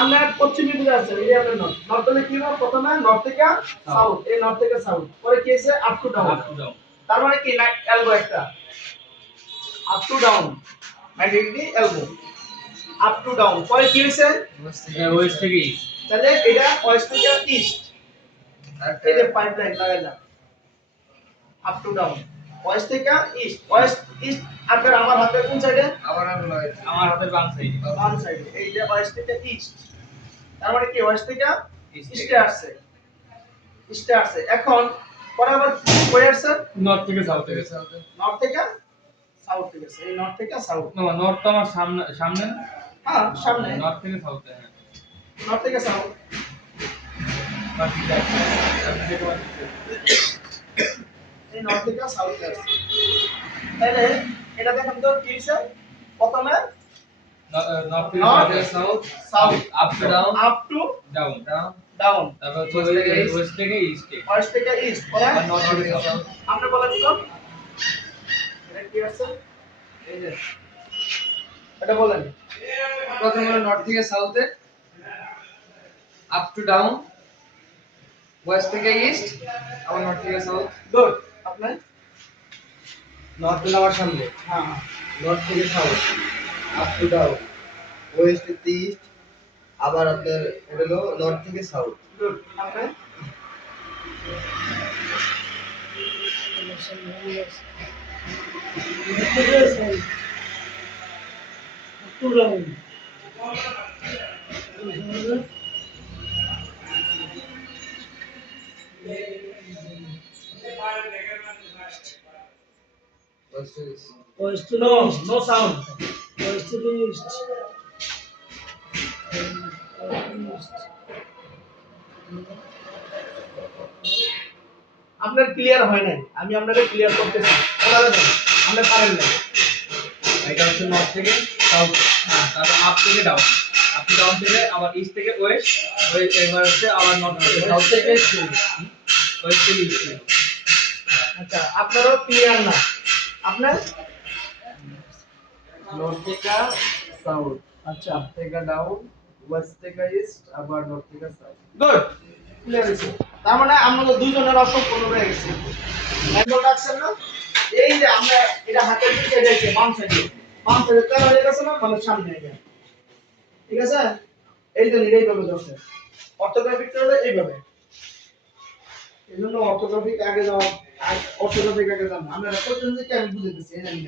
আমরা পশ্চিমে বুঝে আছে এই আপনার নর্থ নর্থ হলে কি হবে প্রথমে নর্থ থেকে সাউথ এই নর্থ থেকে সাউথ পরে কি আছে আপ টু ডাউন তার মানে কি না এলবো একটা up to down magnetic elbow up to down পরে কি হইছে ওয়েস্ট থেকে ইস্ট তাহলে এটা ওয়েস্ট থেকে ইস্ট এই যে পাইপলাইন লাগাই না আপ টু ডাউন ওয়েস্ট থেকে ওয়েস্ট ইস্ট আপনার আমার হাতের কোন সাইডে আমার হাতের বাম সাইডে এই যে ওয়েস্ট থেকে ইস্ট তার মানে কি ওয়েস্ট থেকে ইস্টে আসছে এখন পরে আবার কই আসছে নর্থ থেকে সাউথ নর্থ থেকে সাউথ থেকে এই নর্থ থেকে সাউথ না নর্থ তো আমার সামনে সামনে হ্যাঁ সামনে নর্থ থেকে সাউথ হ্যাঁ নর্থ থেকে সাউথ এই নর্থ থেকে সাউথ আসছে তাহলে এটা দেখেন তো কি হইছে প্রথমে নর্থ থেকে south south up to down down down তারপর ওয়েস্ট থেকে ইস্ট পরে নর্থ থেকে সাউথ আপনি বলেন তো এটা কি আছে এই যে এটা বলেন প্রথমে নর্থ থেকে সাউথে আপ টু ডাউন ওয়েস্ট থেকে ইস্ট আবার নর্থ থেকে সাউথ গুড আপনি নর্থ হলো আমার সামনে হ্যাঁ নর্থ থেকে south up to down West থেকে ইস্ট আবার আপনার এটা হলো নর্থ থেকে সাউথ গুড আপনি ওয়েস্ট no sound আপনার ক্লিয়ার হয় নাই আমি আপনাকে ক্লিয়ার করতেছি ওনারা দেন আমরা পারেন না এটা হচ্ছে নর্থ থেকে সাউথ তারপর আপ থেকে ডাউন আপ টু ডাউন থেকে আবার ইস্ট থেকে ওয়েস্ট এবার হচ্ছে আবার নর্থ থেকে সাউথ থেকে ওয়েস্ট থেকে ইস্ট আচ্ছা আপনারও ক্লিয়ার না আপনার নর্থ থেকে সাউথ আচ্ছা আপ থেকে ডাউন ওয়েস্ট থেকে ইস্ট আবার নর্থ থেকে সাউথ গুড ক্লিয়ার হয়েছে তার মানে আমাদের দুইজনের অসম্পূর্ণ হয়ে গেছে ম্যানুয়াল রাখছেন না এই যে আমরা এটা হাতের দিকে যাইছে বাম সাইডে তেল হয়ে গেছে না মানে সামনে হয়ে ঠিক আছে এই তো এইভাবে ধরছে অর্থোগ্রাফিক হলে এইভাবে এই জন্য অর্থোগ্রাফিক আগে যাও অর্থোগ্রাফিক আগে যাও আমরা রেকর্ড করতে আমি বুঝে দিচ্ছি এই জানি